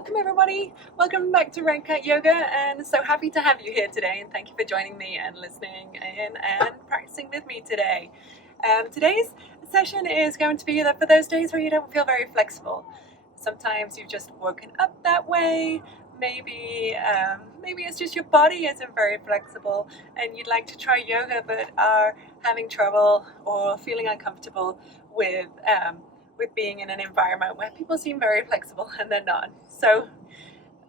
welcome everybody. Welcome back to redcatyoga, and so happy to have you here today, and thank you for joining me and listening in and practicing with me today. Today's session is going to be for those days where you don't feel very flexible. Sometimes you've just woken up that way. Maybe it's just your body isn't very flexible and you'd like to try yoga but are having trouble or feeling uncomfortable with being in an environment where people seem very flexible and they're not. So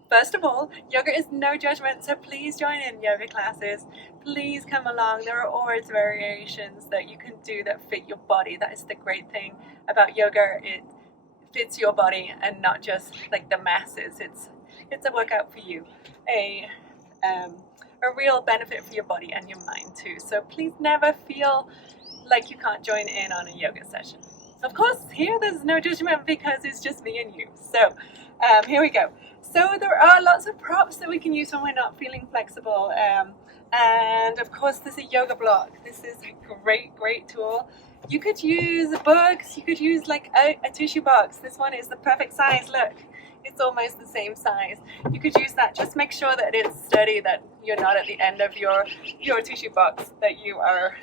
first of all, yoga is no judgment, so please join in yoga classes. Please come along. There are always variations that you can do that fit your body. That is the great thing about yoga. It fits your body and not just like the masses. It's a workout for you, a real benefit for your body and your mind too. So please never feel like you can't join in on a yoga session. Of course, here there's no judgment because it's just me and you. So here we go. So there are lots of props that we can use when we're not feeling flexible. And of course, there's a yoga block. This is a great tool. You could use books. You could use like a tissue box. This one is the perfect size. Look, it's almost the same size. You could use that. Just make sure that it's steady, that you're not at the end of your tissue box, that you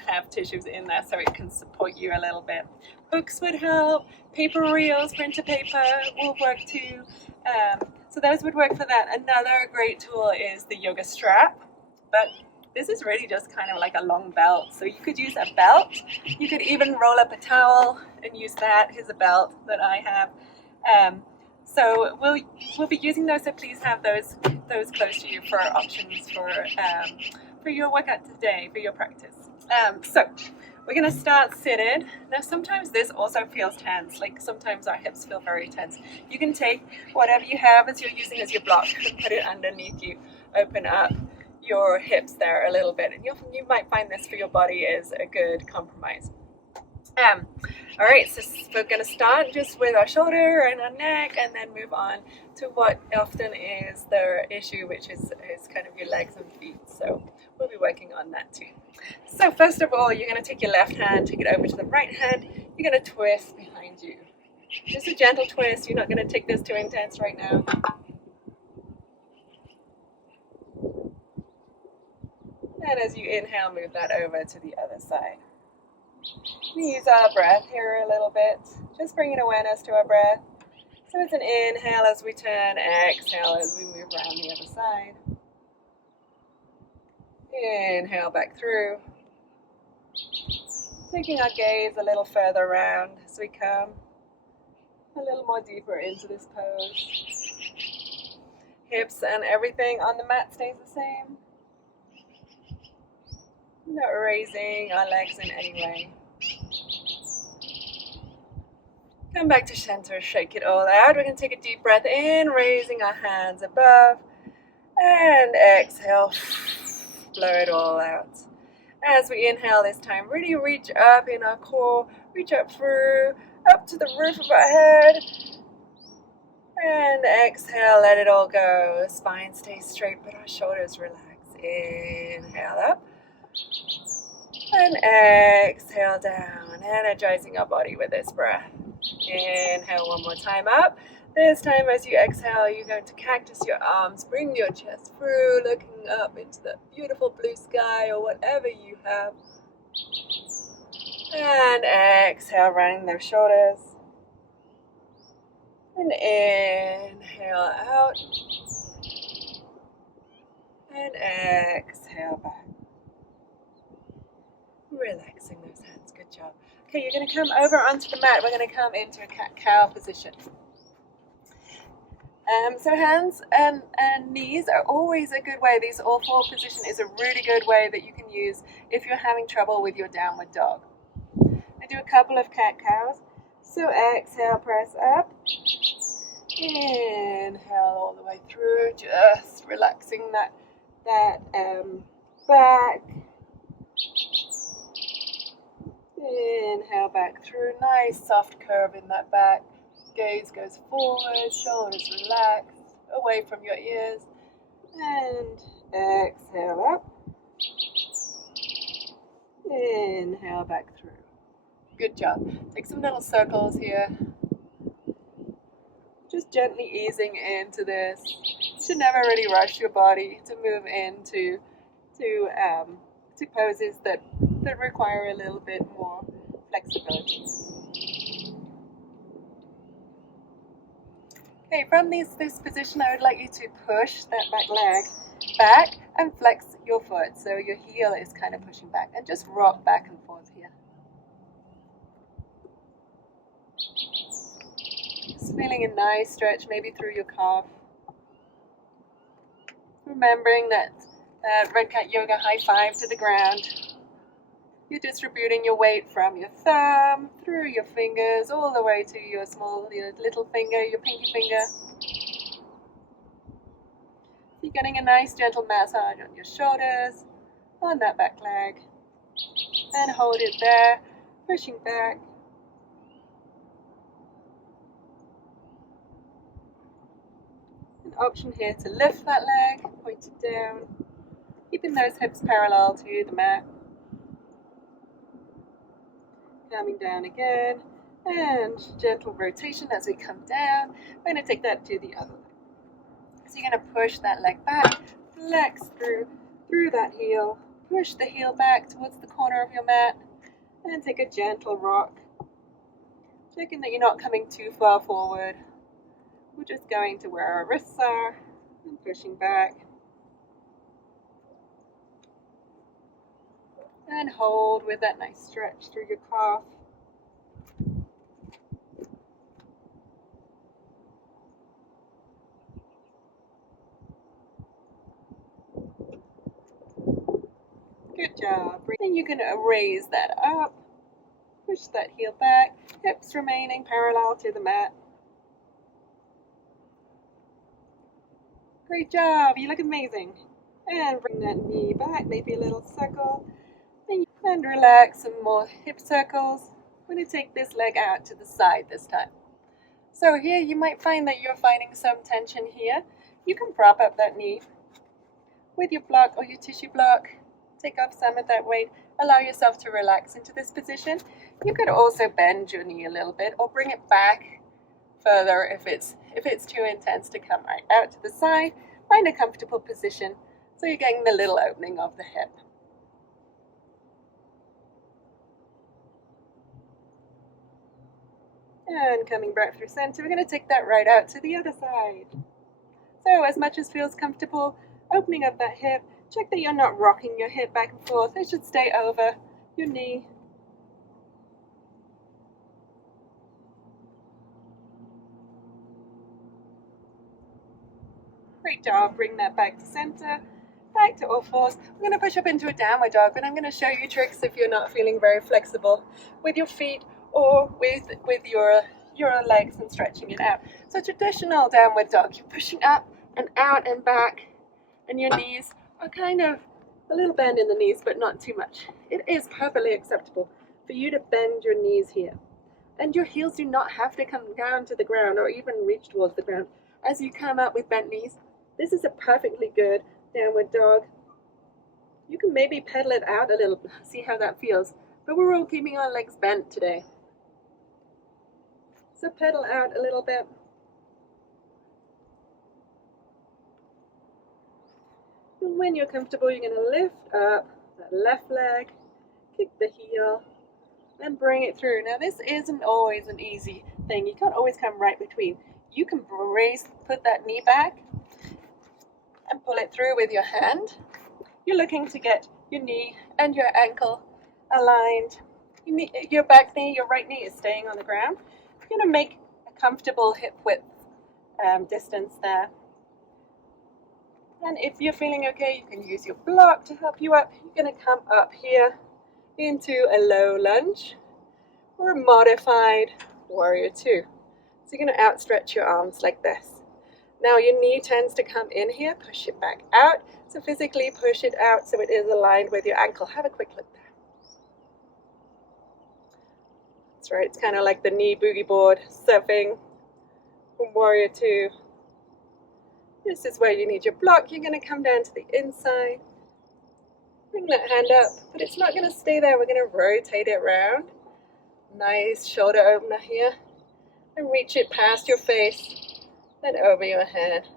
have tissues in there so it can support you a little bit. Books would help. Paper reels, printer paper will work too. So those would work for that. Another great tool is the yoga strap, but this is really just kind of like a long belt. So you could use a belt. You could even roll up a towel and use that. Here's a belt that I have. So we'll be using those. So please have those close to you for options for your workout today, for your practice. So we're going to start seated. Now sometimes this also feels tense, like sometimes our hips feel very tense. You can take whatever you have as you're using as your block and put it underneath you. Open up your hips there a little bit, and you might find this for your body is a good compromise. All right, so we're going to start just with our shoulder and our neck, and then move on to what often is the issue, which is kind of your legs and feet. So we'll be working on that too. So first of all, you're going to take your left hand, take it over to the right hand. You're going to twist behind you. Just a gentle twist. You're not going to take this too intense right now. And as you inhale, move that over to the other side. We use our breath here a little bit, just bringing awareness to our breath. So it's an inhale as we turn, exhale as we move around the other side. Inhale back through. Taking our gaze a little further around as we come a little more deeper into this pose. Hips and everything on the mat stays the same. Not raising our legs in any way. Come back to center, shake it all out. We're going to take a deep breath in, raising our hands above, and exhale, blow it all out. As we inhale this time, really reach up in our core, reach up through, up to the roof of our head, and exhale, let it all go. Spine stays straight, but our shoulders relax. Inhale up. And exhale down, energizing our body with this breath. Inhale one more time up. This time as you exhale, you're going to cactus your arms, bring your chest through, looking up into the beautiful blue sky or whatever you have. And exhale, rounding those shoulders. And inhale out. And exhale back. Relaxing those hands, good job. Okay, you're going to come over onto the mat. We're going to come into a cat-cow position. So hands and knees are always a good way. This all four position is a really good way that you can use if you're having trouble with your downward dog. I do a couple of cat-cows. So exhale, press up. Inhale all the way through, just relaxing that back. Inhale back through, nice soft curve in that back. Gaze goes forward, shoulders relax, away from your ears. And exhale up. Inhale back through. Good job. Take some little circles here. Just gently easing into this. You should never really rush your body to move into to poses that require a little bit more flexibility. Okay, from this position, I would like you to push that back leg back and flex your foot. So your heel is kind of pushing back, and just rock back and forth here. Just feeling a nice stretch maybe through your calf. Remembering that Red Cat Yoga high five to the ground. You're distributing your weight from your thumb, through your fingers, all the way to your little finger, your pinky finger. You're getting a nice gentle massage on your shoulders, on that back leg. And hold it there, pushing back. An option here to lift that leg, point it down, keeping those hips parallel to the mat. Coming down again, and gentle rotation as we come down. We're going to take that to the other leg. So you're going to push that leg back, flex through that heel, push the heel back towards the corner of your mat, and take a gentle rock. Checking that you're not coming too far forward. We're just going to where our wrists are and pushing back. And hold with that nice stretch through your calf. Good job. Then you're going to raise that up, push that heel back, hips remaining parallel to the mat. Great job, you look amazing. And bring that knee back, maybe a little circle. And relax, some more hip circles. I'm going to take this leg out to the side this time. So here you might find that you're finding some tension here. You can prop up that knee with your block or your tissue block. Take off some of that weight. Allow yourself to relax into this position. You could also bend your knee a little bit or bring it back further if it's too intense to come right out to the side. Find a comfortable position so you're getting the little opening of the hip. And coming back through center, we're going to take that right out to the other side. So as much as feels comfortable, opening up that hip, check that you're not rocking your hip back and forth. It should stay over your knee. Great job, bring that back to center, back to all fours. We're going to push up into a downward dog, but I'm going to show you tricks if you're not feeling very flexible with your feet or with your legs and stretching it out. So traditional downward dog, you're pushing up and out and back, and your knees are kind of a little bend in the knees, but not too much. It is perfectly acceptable for you to bend your knees here. And your heels do not have to come down to the ground or even reach towards the ground. As you come up with bent knees, this is a perfectly good downward dog. You can maybe pedal it out a little, see how that feels. But we're all keeping our legs bent today. So pedal out a little bit. And when you're comfortable, you're going to lift up that left leg, kick the heel, and bring it through. Now this isn't always an easy thing. You can't always come right between. You can put that knee back and pull it through with your hand. You're looking to get your knee and your ankle aligned. Your back knee, your right knee is staying on the ground. You're going to make a comfortable hip width distance there. And if you're feeling okay, you can use your block to help you up. You're going to come up here into a low lunge or a modified warrior two. So you're going to outstretch your arms like this. Now your knee tends to come in here, push it back out. So physically push it out so it is aligned with your ankle. Have a quick look there. That's right, it's kind of like the knee boogie board surfing from warrior two. This is where you need your block. You're going to come down to the inside. Bring that hand up, but it's not going to stay there. We're going to rotate it around. Nice shoulder opener here. And reach it past your face. then over your head.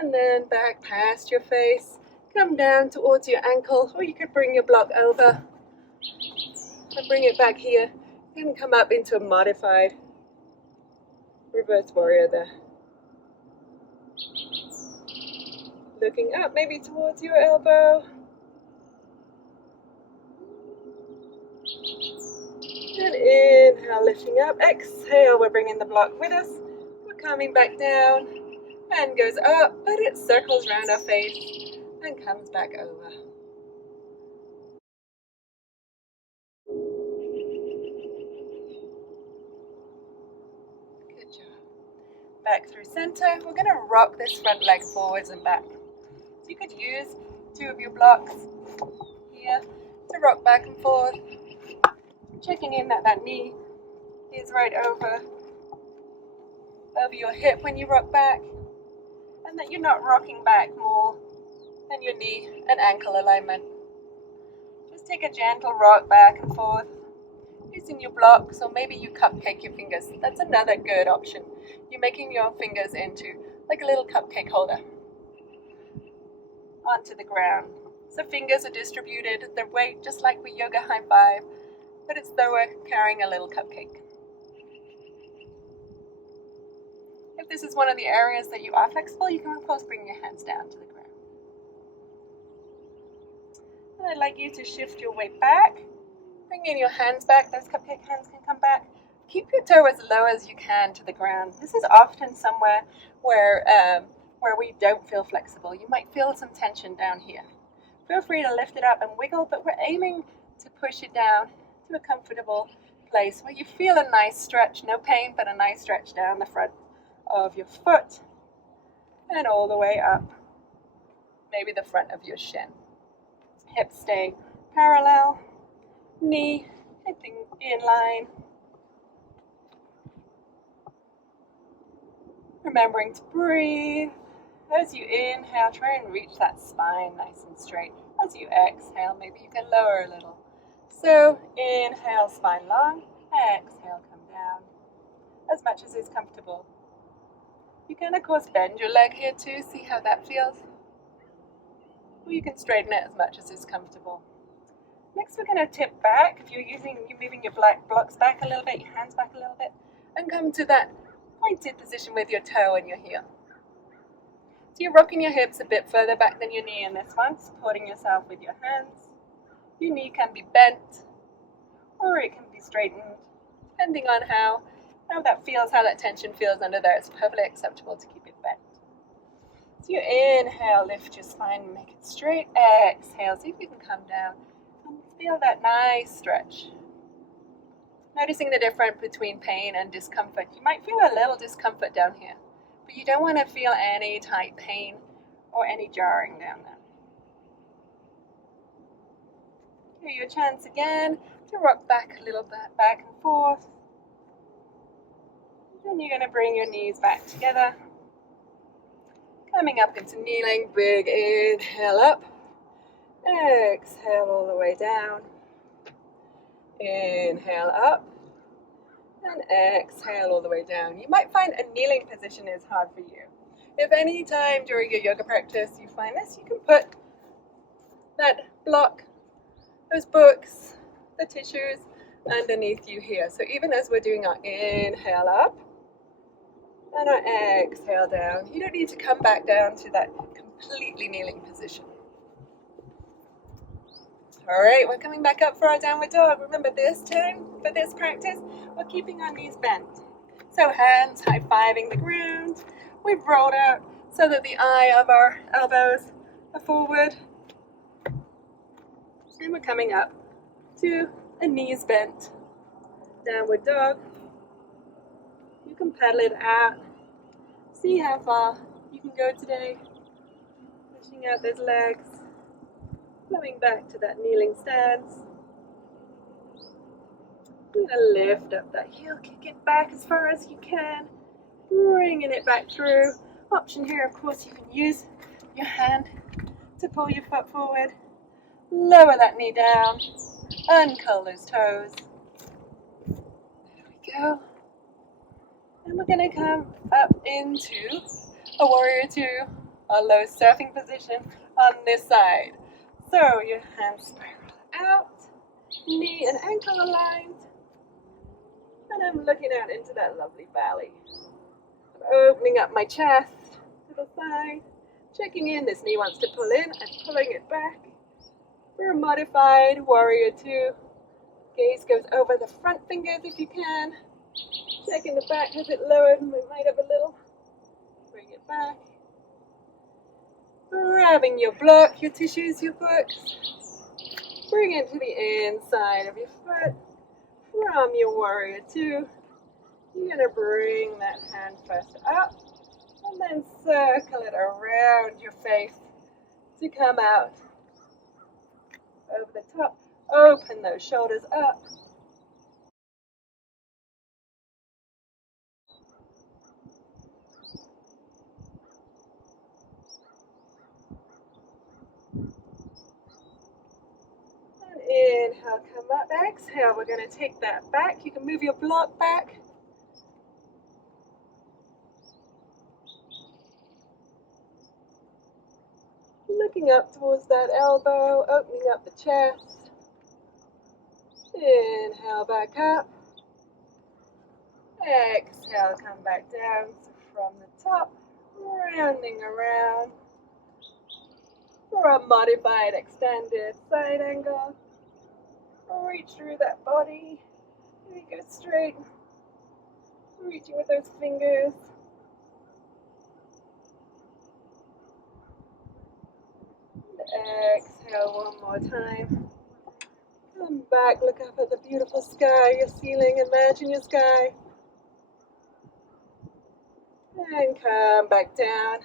And then back past your face. Come down towards your ankle, or you could bring your block over and bring it back here. And come up into a modified reverse warrior there. Looking up, maybe towards your elbow. And inhale, lifting up. Exhale, we're bringing the block with us. We're coming back down and goes up, but it circles around our face and comes back over. Good job. Back through center. We're going to rock this front leg forwards and back. So you could use two of your blocks here to rock back and forth. Checking in that that knee is right over your hip when you rock back, and that you're not rocking back more than your knee and ankle alignment. Just take a gentle rock back and forth using your blocks, or maybe you cupcake your fingers. That's another good option. You're making your fingers into like a little cupcake holder onto the ground. So fingers are distributed, their weight just like with yoga high five, but it's though we're carrying a little cupcake. If this is one of the areas that you are flexible, you can of course bring your hands down to the ground. And I'd like you to shift your weight back, bring in your hands back, those cupcake hands can come back. Keep your toe as low as you can to the ground. This is often somewhere where we don't feel flexible. You might feel some tension down here. Feel free to lift it up and wiggle, but we're aiming to push it down to a comfortable place where you feel a nice stretch, no pain, but a nice stretch down the front of your foot and all the way up, maybe the front of your shin. Hips stay parallel, knee hitting in line. Remembering to breathe. As you inhale, try and reach that spine nice and straight. As you exhale, maybe you can lower a little. So inhale, spine long. Exhale, come down as much as is comfortable. You can of course bend your leg here too, see how that feels. Or you can straighten it as much as is comfortable. Next we're going to tip back. If you're moving your blocks back a little bit, your hands back a little bit, and come to that pointed position with your toe and your heel. So you're rocking your hips a bit further back than your knee in this one, supporting yourself with your hands. Your knee can be bent or it can be straightened, depending on how that feels, how that tension feels under there. It's perfectly acceptable to keep it bent. So you inhale, lift your spine and make it straight. Exhale, see if you can come down and feel that nice stretch. Noticing the difference between pain and discomfort. You might feel a little discomfort down here, but you don't want to feel any tight pain or any jarring down there. Give you a chance again to rock back a little bit, back and forth. Then you're going to bring your knees back together. Coming up into kneeling, big inhale up. Exhale all the way down. Inhale up. And exhale all the way down. You might find a kneeling position is hard for you. If any time during your yoga practice you find this, you can put that block, those books, the tissues underneath you here. So even as we're doing our inhale up and our exhale down, you don't need to come back down to that completely kneeling position. All right, we're coming back up for our downward dog. Remember this time, for this practice, we're keeping our knees bent. So hands high-fiving the ground. We've rolled out so that the eye of our elbows are forward. And we're coming up to a knees bent downward dog. You can pedal it out. See how far you can go today. Pushing out those legs. Coming back to that kneeling stance. You're going to lift up that heel, kick it back as far as you can. Bringing it back through. Option here, of course, you can use your hand to pull your foot forward. Lower that knee down. Uncurl those toes. go. And we're going to come up into a warrior two, a low surfing position on this side. So your hands spiral out, knee and ankle aligned. And I'm looking out into that lovely valley. I'm opening up my chest to the side, checking in. This knee wants to pull in and pulling it back. For a modified warrior two, gaze goes over the front fingers if you can. Checking the back, has it lowered? We might have a little. Bring it back. Grabbing your block, your tissues, your books. Bring it to the inside of your foot. From your warrior two, you're going to bring that hand first up and then circle it around your face to come out over the top. Open those shoulders up. And inhale, come up. Exhale, we're going to take that back. You can move your block back. Looking up towards that elbow, opening up the chest. Inhale, back up. Exhale, come back down. So from the top, rounding around for a modified extended side angle. Reach through that body. Maybe go straight. Reaching with those fingers. Exhale one more time. Come back, look up at the beautiful sky, your ceiling, imagine your sky. And come back down.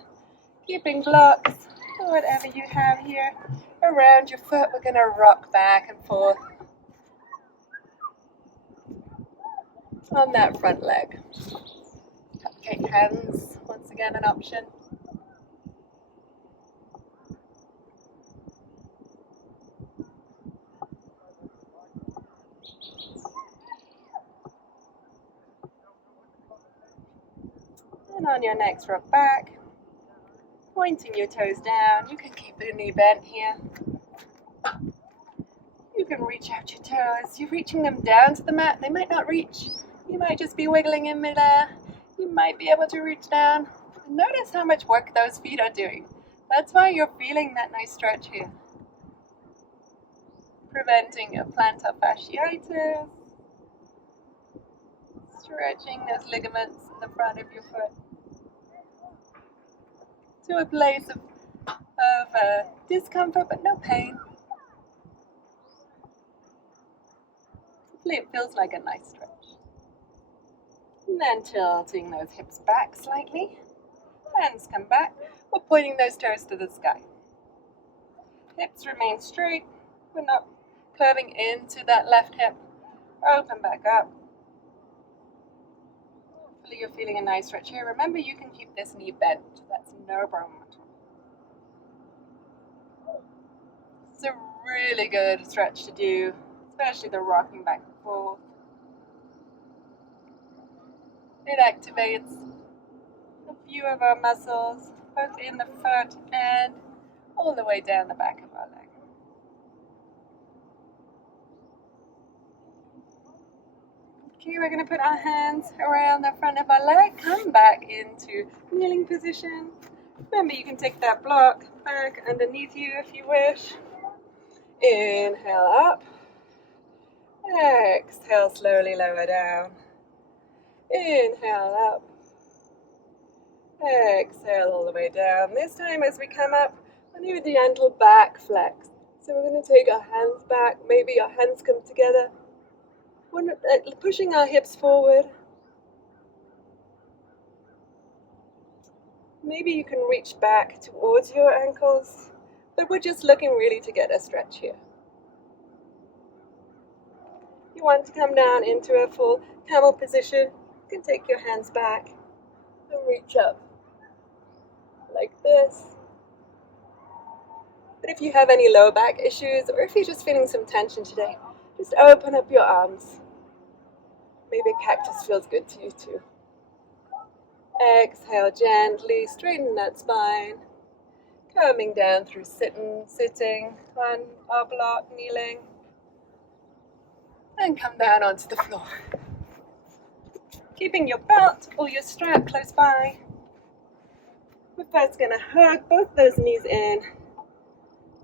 Keeping blocks, or whatever you have here, around your foot. We're going to rock back and forth on that front leg. Cupcake hands, once again an option. And on your next rock back, pointing your toes down. You can keep the knee bent here. You can reach out your toes. You're reaching them down to the mat. They might not reach. You might just be wiggling in midair. You might be able to reach down. Notice how much work those feet are doing. That's why you're feeling that nice stretch here. Preventing your plantar fasciitis. Stretching those ligaments in the front of your foot to a place of discomfort but no pain. Hopefully it feels like a nice stretch. And then tilting those hips back slightly. Hands come back. We're pointing those toes to the sky. Hips remain straight. We're not curving into that left hip. Open back up. Hopefully you're feeling a nice stretch here. Remember, you can keep this knee bent. That's no problem at all. It's a really good stretch to do, especially the rocking back and forth. It activates a few of our muscles, both in the foot and all the way down the back of our leg. Okay, we're going to put our hands around the front of our leg, come back into kneeling position. Remember, you can take that block back underneath you if you wish. Inhale up. Exhale, slowly lower down. Inhale up. Exhale all the way down. This time as we come up, we'll do the gentle back flex. So we're going to take our hands back. Maybe our hands come together. We're pushing our hips forward. Maybe you can reach back towards your ankles, but we're just looking really to get a stretch here. You want to come down into a full camel position. You can take your hands back and reach up like this. But if you have any lower back issues, or if you're just feeling some tension today, just open up your arms. Maybe a cactus feels good to you too. Exhale gently, straighten that spine. Coming down through sitting on our block, kneeling. And come down onto the floor. Keeping your belt or your strap close by. We're first going to hug both those knees in.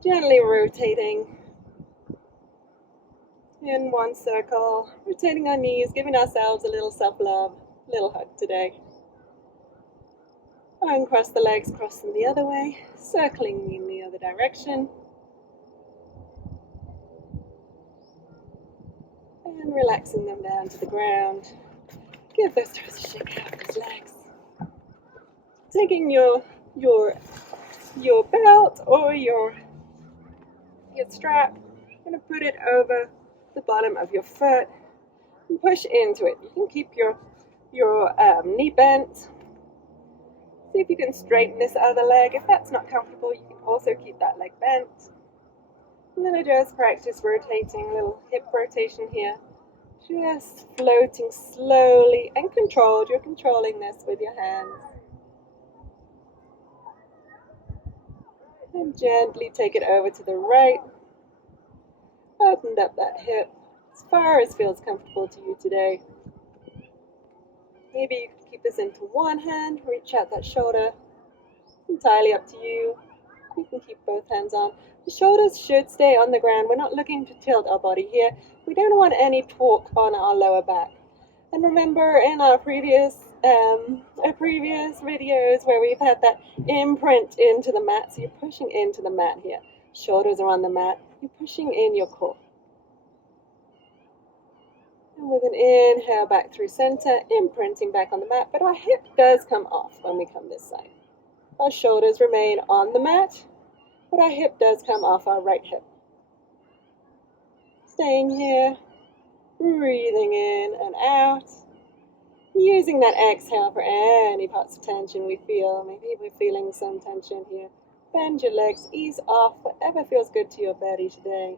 Gently rotating in one circle. Rotating our knees, giving ourselves a little self-love, a little hug today. Uncross the legs, cross them the other way, circling in the other direction. And relaxing them down to the ground. Give those toes a shake out of those legs. Taking your belt or your strap, you're going to put it over the bottom of your foot and push into it. You can keep your knee bent. See if you can straighten this other leg. If that's not comfortable, you can also keep that leg bent. I'm going to just practice rotating, a little hip rotation here. Just floating slowly and controlled. You're controlling this with your hands. And gently take it over to the right. Opened up that hip as far as feels comfortable to you today. Maybe you can keep this into one hand, reach out that shoulder. Entirely up to you. You can keep both hands on. The shoulders should stay on the ground. We're not looking to tilt our body here. We don't want any torque on our lower back. And remember in our previous videos where we've had that imprint into the mat, so you're pushing into the mat here. Shoulders are on the mat. You're pushing in your core. And with an inhale back through center, imprinting back on the mat, but our hip does come off when we come this side. Our shoulders remain on the mat, but our hip does come off our right hip. Staying here, breathing in and out. Using that exhale for any parts of tension we feel. Maybe we're feeling some tension here. Bend your legs, ease off whatever feels good to your body today.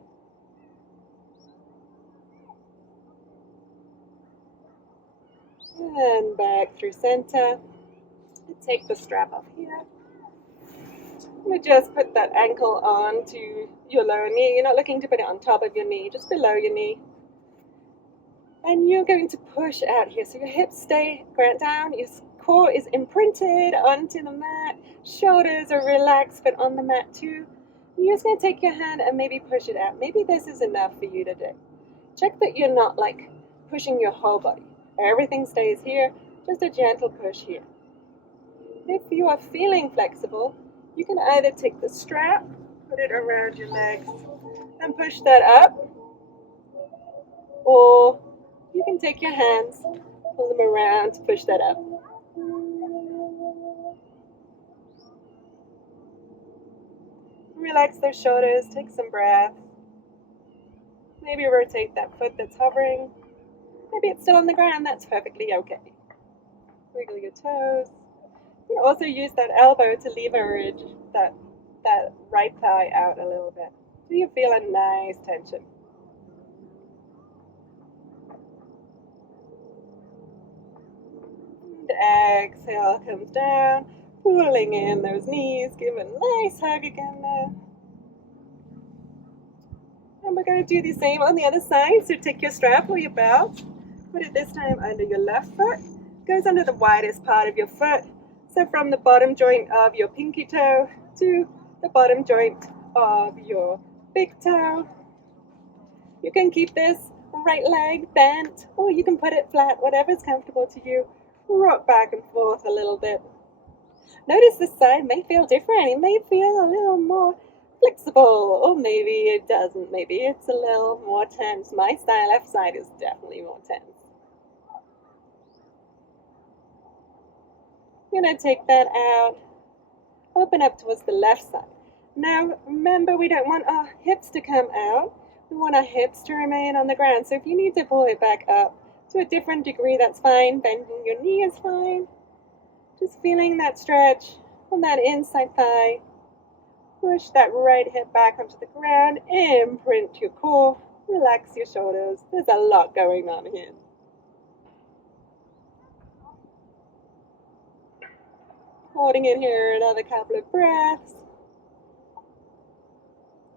And back through center. Take the strap off here. We just put that ankle onto your lower knee. You're not looking to put it on top of your knee, just below your knee. And you're going to push out here. So your hips stay ground down, your core is imprinted onto the mat, shoulders are relaxed but on the mat too. You're just going to take your hand and maybe push it out. Maybe this is enough for you today. Check that you're not like pushing your whole body. Everything stays here, just a gentle push here. If you are feeling flexible, you can either take the strap, put it around your legs, and push that up, or you can take your hands, pull them around to push that up. Relax those shoulders, take some breath. Maybe rotate that foot that's hovering. Maybe it's still on the ground, that's perfectly okay. Wiggle your toes. You can also use that elbow to leverage that right thigh out a little bit. So you feel a nice tension. And exhale comes down, pulling in those knees. Give a nice hug again there. And we're going to do the same on the other side. So take your strap or your belt. Put it this time under your left foot. Goes under the widest part of your foot. So from the bottom joint of your pinky toe to the bottom joint of your big toe. You can keep this right leg bent, or you can put it flat, whatever's comfortable to you. Rock back and forth a little bit. Notice this side may feel different. It may feel a little more flexible, or maybe it doesn't. Maybe it's a little more tense. My left side is definitely more tense. I'm going to take that out, open up towards the left side. Now remember, we don't want our hips to come out. We want our hips to remain on the ground. So if you need to pull it back up to a different degree, that's fine. Bending your knee is fine. Just feeling that stretch on that inside thigh. Push that right hip back onto the ground. Imprint your core. Relax your shoulders. There's a lot going on here. Holding it here another couple of breaths.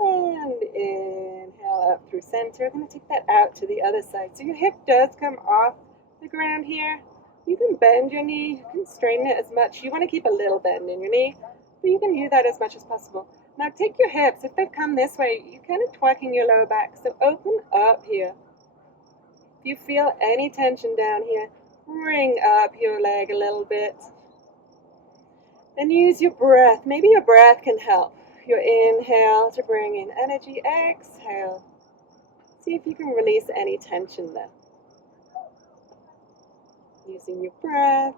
And inhale up through center. I'm going to take that out to the other side. So your hip does come off the ground here. You can bend your knee. You can straighten it as much. You want to keep a little bend in your knee, but you can use that as much as possible. Now take your hips. If they've come this way, you're kind of twerking your lower back. So open up here. If you feel any tension down here, bring up your leg a little bit. And use your breath. Maybe your breath can help. Your inhale to bring in energy. Exhale. See if you can release any tension there. Using your breath.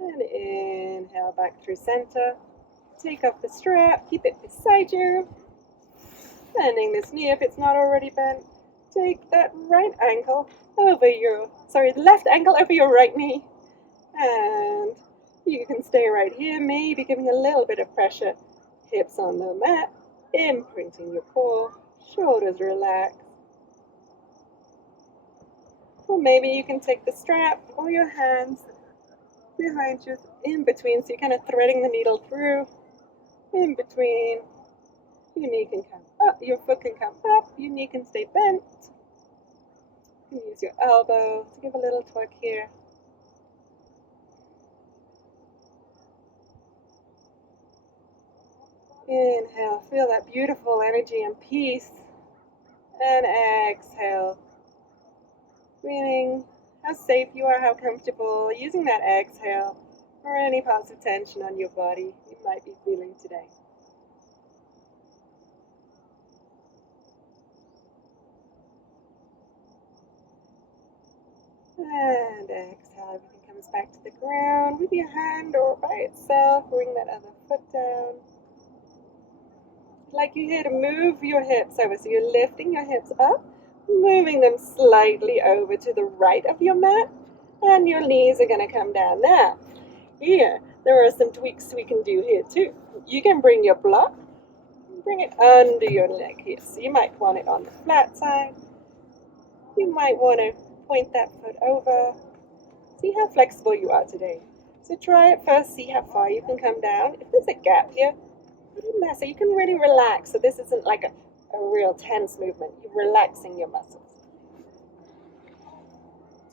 And inhale back through center. Take off the strap. Keep it beside you. Bending this knee if it's not already bent. Take that right ankle over the left ankle over your right knee. And you can stay right here, maybe giving a little bit of pressure. Hips on the mat, imprinting your core, shoulders relax. Or maybe you can take the strap or your hands behind you, in between, so you're kind of threading the needle through, in between. Your knee can come up, your foot can come up, your knee can stay bent. You can use your elbow to give a little twerk here. Inhale, feel that beautiful energy and peace. And exhale, feeling how safe you are, how comfortable, using that exhale for any parts of tension on your body you might be feeling today. And exhale, everything comes back to the ground with your hand or by itself. Bring that other foot down. Like you're here to move your hips over. So you're lifting your hips up, moving them slightly over to the right of your mat, and your knees are going to come down. Now, here, there are some tweaks we can do here too. You can bring your block, bring it under your leg here. So you might want it on the flat side. You might want to point that foot over. See how flexible you are today. So try it first, see how far you can come down. If there's a gap here, put it in there so you can really relax. So this isn't like a real tense movement. You're relaxing your muscles.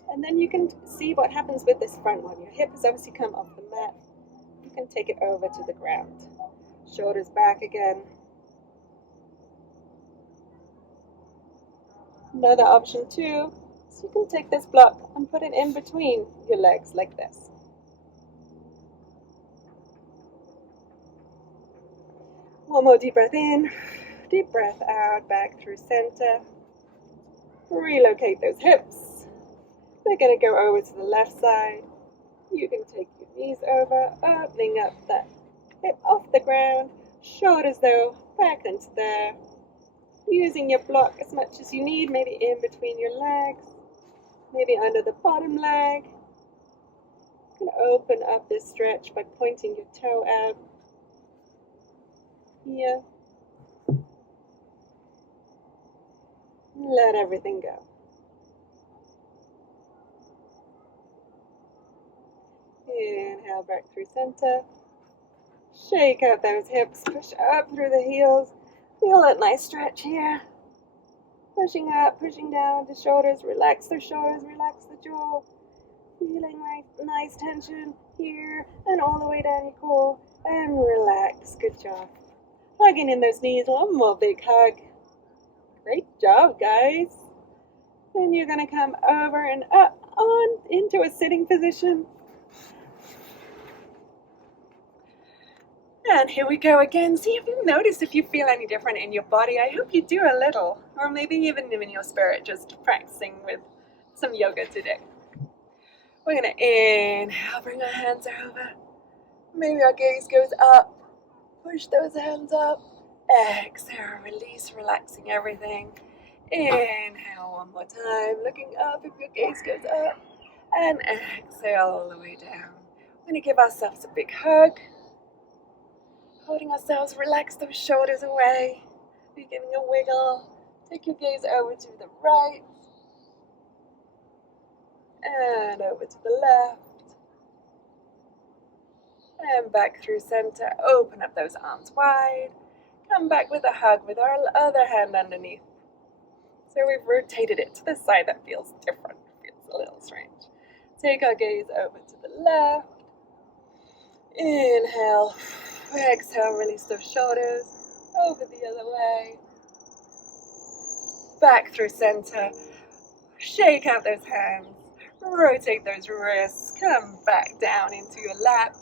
And then you can see what happens with this front one. Your hip has obviously come off the mat. You can take it over to the ground. Shoulders back again. Another option too, so you can take this block and put it in between your legs like this. One more deep breath in, deep breath out, back through center. Relocate those hips. They're going to go over to the left side. You can take your knees over, opening up that hip off the ground. Shoulders though, back into there. Using your block as much as you need, maybe in between your legs, maybe under the bottom leg. You can open up this stretch by pointing your toe out. Here. Let everything go. Inhale back through center. Shake out those hips, push up through the heels. Feel that nice stretch here. Pushing up, pushing down the shoulders. Relax the shoulders, relax the jaw. Feeling nice tension here and all the way down your core. And relax. Good job. Hugging in those knees. One more big hug. Great job, guys. Then you're going to come over and up on into a sitting position. And here we go again. See if you notice if you feel any different in your body. I hope you do a little, or maybe even in your spirit, just practicing with some yoga today. We're going to inhale, bring our hands over. Maybe our gaze goes up. Push those hands up. Exhale, release, relaxing everything. Inhale one more time, looking up if your gaze goes up. And exhale all the way down. We're going to give ourselves a big hug. Holding ourselves, relax those shoulders away. We're giving a wiggle. Take your gaze over to the right. and over to the left, and back through center. Open up those arms wide. Come back with a hug with our other hand underneath. So we've rotated it to the side. That feels different, feels a little strange. Take our gaze over to the left. Inhale, exhale, release those shoulders, over the other way. Back through center, shake out those hands, rotate those wrists, come back down into your lap.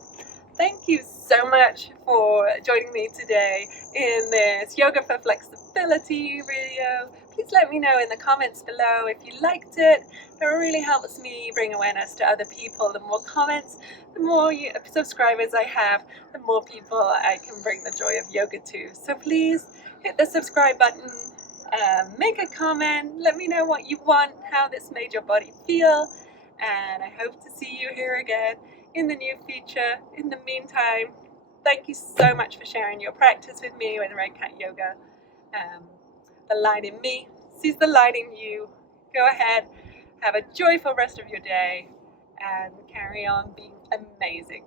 Thank you so much for joining me today in this Yoga for Flexibility video. Please let me know in the comments below if you liked it. It really helps me bring awareness to other people. The more comments, the more subscribers I have, the more people I can bring the joy of yoga to. So please hit the subscribe button, make a comment, let me know what you want, how this made your body feel, and I hope to see you here again in the near future. In the meantime, thank you so much for sharing your practice with me with Red Cat Yoga. The light in me sees the light in you. Go ahead, have a joyful rest of your day, and carry on being amazing.